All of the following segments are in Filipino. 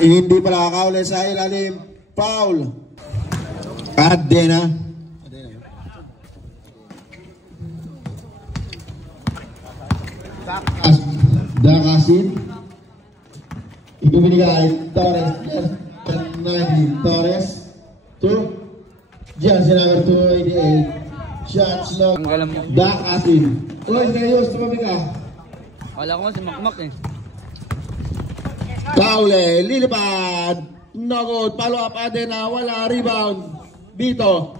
Hindi pala Kaule sa ilalim. Foul. Adena. Dakasin. Itu binigay Torres. Torres. To jersey number 288. Shots no. Dakasin. Uy, serius tumabi ka. Wala ko si Makmak eh. Kaule, lilipad. No good. Follow up Adena. Wala. Rebound. Bito.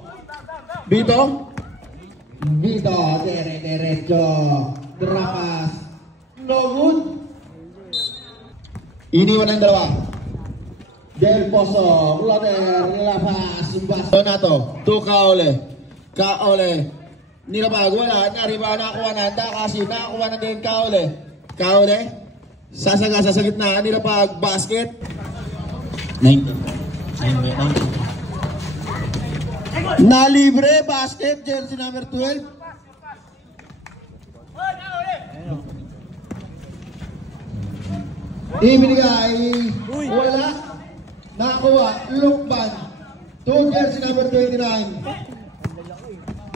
Bito. Bito. Derecho. Drapas. No good. Iniwan ang dalawa. Del Pozo. Loder. Nilabas. Donato. To Kaule. Kaule. Nilabag. Wala. Nariba. Nakakuha na. Dakasin. Nakakuha na din Kaule. Kaule. Sasagasa sa gitna. Nilabag. Basket. 19. Na libre. Basket. Jersey number 12. Ibinigay. Wala. Nakuha. Lukban. 2 jersey number 29.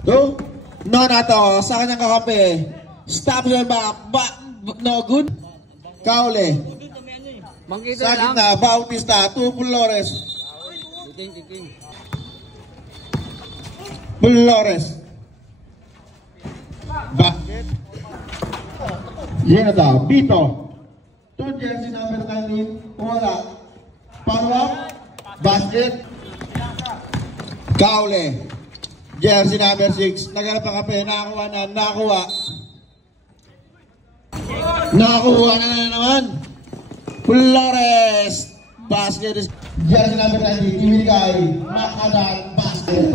Go. No na to. Sa kanyang kakape. Stop your back. No good. Kaule. Sa gitna. Bautista. 2 Flores. Flores. Basket. Yan na to. Bito. 2 jersey number 19. Wala. Follow up. Basket. Kaule. Jersey number 6. Nagalap ang kape. Nakakuha na. Nakakuha. Nakakuha na naman. Flores. Basket. Jersey number 19. Ibigay. Makadan. Basket.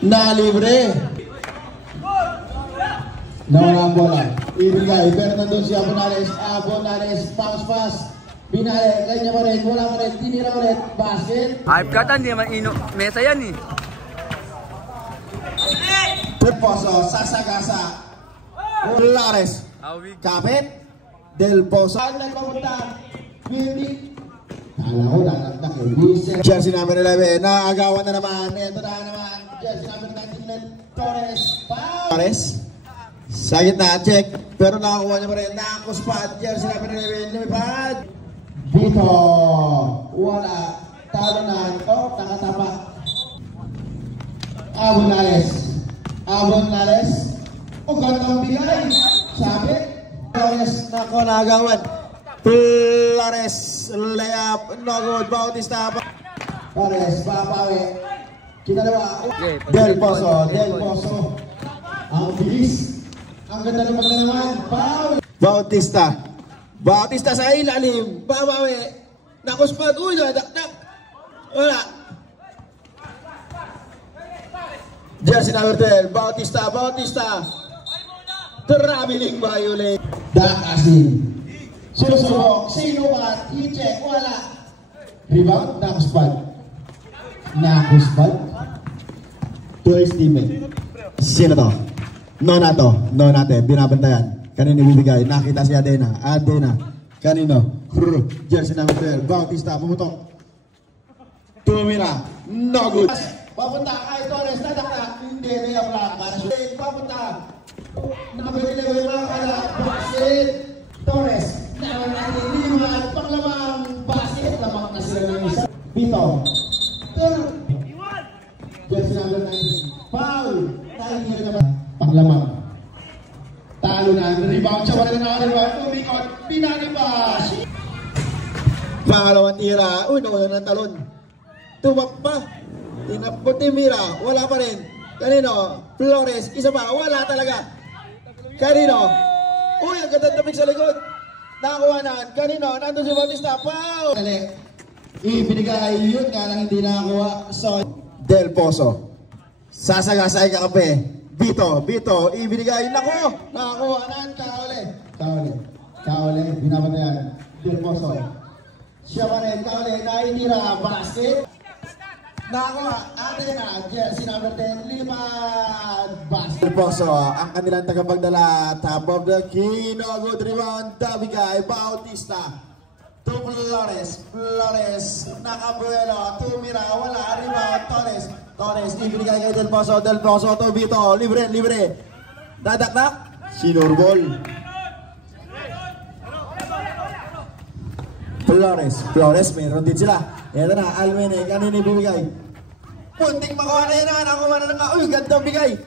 Na libre. Nawala ang bola. Ibigay. Pero nandun si Abonales. Abonales. Pass. Binale. Kanya pa rin. Wala pa rin. Tinira pa rin. Basket. Hype ka tan. Di naman mesa yan eh. Pozo. Sasagasa. Ulares. Kapit. Del Pozo. Ano nagpapunta? Pili. Kala ko nanagdak eh. Jersey number 11. Naagawan na naman. Ito na naman. Jersey number 19. Torres. Torres. Sa gitna, check. Pero nakakuha niya pa rin. Nakakuspad. Jersey number 11. Lumipad. Dito. Wala. Talunan. Oh, nakatapak. Abonales. Abonales. O, gandang bigay. Sabi. Torres. Nako, nagawan. Flores. Layup. No good. Bautista. Torres. Papawi. Kinalawa. Del Pozo. Del Pozo. Ang bilis. Ang ganda ng naman. Paul. Bautista. Bautista sa ilalim. Babawi. Nakuspad. Uy, nadakdak. Wala. Jersey number 12. Bautista. Bautista. Traveling violate. Dakasin. Susubok. Sino ba? I-check. Wala. Rebound. Nakuspad. Nakuspad. To his teammate. Sino to? No na to. No natin. Binabantayan. Kanino ibibigay? Nakita si Adena. Adena. Kanino? Jersey number 12. Bautista. Pumutok. Tumira. No good. Papunta kay Torres. Nadakta. Hindi. Layup lang. Para sa papunta. Nakabili ko yung kala. Basket. Torres. Naman. Panglamang basket. Lamang na sila ng isa. Bito. Jersey number 19. Foul. Tayo nyo naman. Panglamang. Talo na. Rebound siya. Wala na rebound. Umikot. Pinanipas. Pangalawang tira. Uy, nawala ng talon. Tumak pa. Tinapot ni Mira. Wala pa rin. Kanino? Flores. Isa pa. Wala talaga. Kanino? Uy, ang ganda tapik sa likod. Nakakuha na. Kanino? Nandun si Bautista. Foul. Dali. Ibinigay yun nga lang hindi nakakuha. So, Del Pozo. Sasagasay ka kape. Bito. Ibinigay. Naku. Nakakuha na. Kaole. Binabatayan. Del Pozo. Siya pa rin. Kaole. Nainira. Basket. Nakakuha, atin na, jersey number 10, Limad Basket. Poso, ang kanilang tagapagdala, top of the key, no good rebound, Dabigay, Bautista. To Flores, Flores, nakabuelo, tumira, wala, rebound, Torres. Torres, ibigay kay Del Poso, to Vito, libre, dadakdak, sinurbol. Flores, meron din sila. Ito na, Almene, kanina ibibigay. Punting makuha na yun, nakuha na nga. Uy, gandang bigay.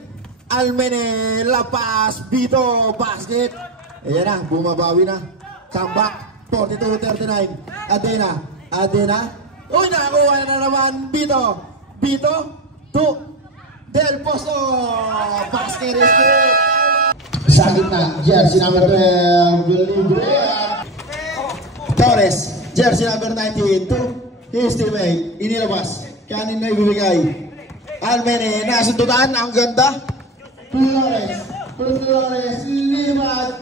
Almene, lapas, Vito, basket. Ayan na, bumabawi na. Comeback, 42-39. Adena. Uy, nakuha na naman, Vito, to Del Poso. Basket is good. Sa gitna, jersey number 12, libre. Torres, jersey number 19 to his teammate, inilabas, kanin na ibibigay. Almene, nasundutan, ang ganda. Flores, Limad.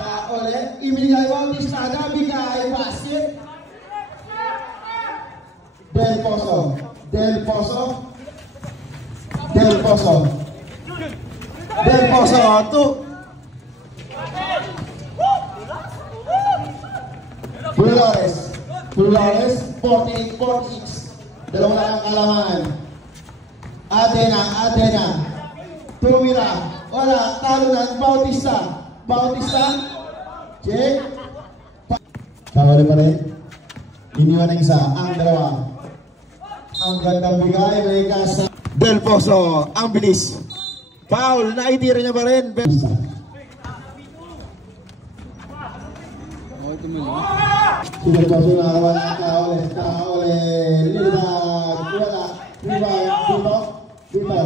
Kaole, ibigay Bautista, Dabigay, basket. Del Poso to Flores, 48-46. Dalawang lang kalaman. Adena. Tumira. Wala, talo na. Bautista. Check. Tawali pa rin. Iniwan ng isa. Ang dalawa. Ang gandang bigay. May kasa. Del Poso. Ang bilis. Foul. Naitira niya pa rin. Sudah masuk lawan Kaole, Limad, wala, Vito.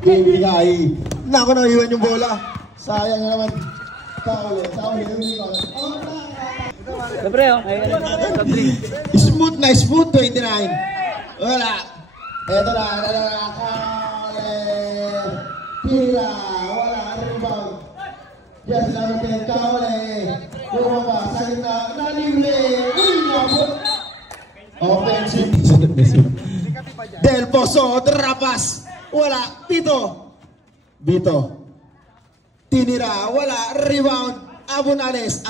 Bibigay. Naku, naiwan yung bola. Sayang naman. Kaole, Limad. Siyempre, oh. Smooth, 29. Wala. Ito na, Tira, wala, rebound. Jersey number 10, Kaole. Bumaba, sa gitna, nalibre. Uy, nabot. Offensive. Del Poso, trapas. Wala, Vito. Tinira, wala, rebound. Abunales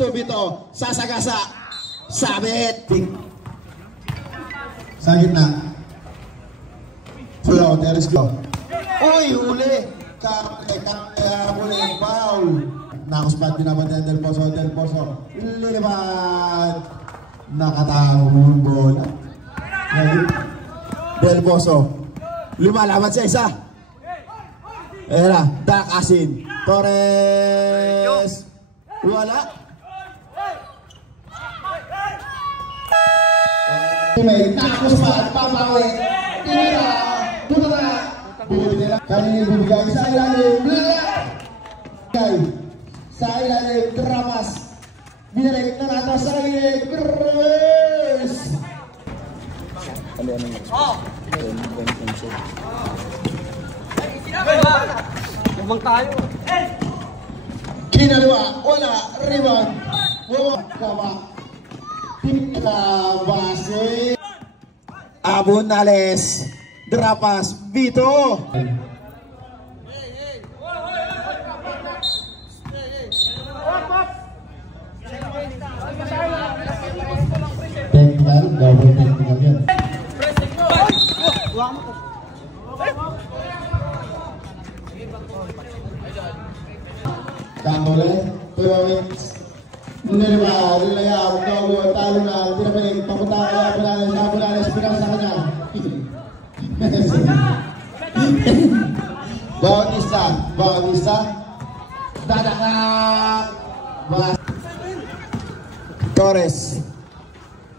to Vito. Sasagasa. Sabit. Sa gitna. Flow, there is go. Uy, huli! Huli, foul! Nakuspat binabantayan Del Poso. Lilipat! Nakatago yung bola. Del Poso. Lumalaban sa isa. Ayan na, Dak Asin. Torres. Wala. Nakuspat, papawi. Tinira. Kanina bibigay sa ilalim, terapas. Binalik na natin sa ilalim, Chris. Lumang tayo. Kinaliwa, wala, rebound. Kaba. Tingka, base. Abunales. Drapas, Vito. Technical, double technical yan. Kaole, 2 minutes. Nilayab, talo na, tinapalik, papunta kaya Abunales, pinang sa kanya. Bautista, dadakak, Torres,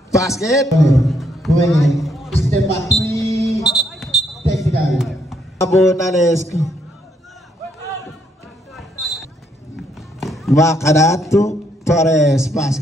basket, step back, technical, Abunales, Makadatu, Torres, basket.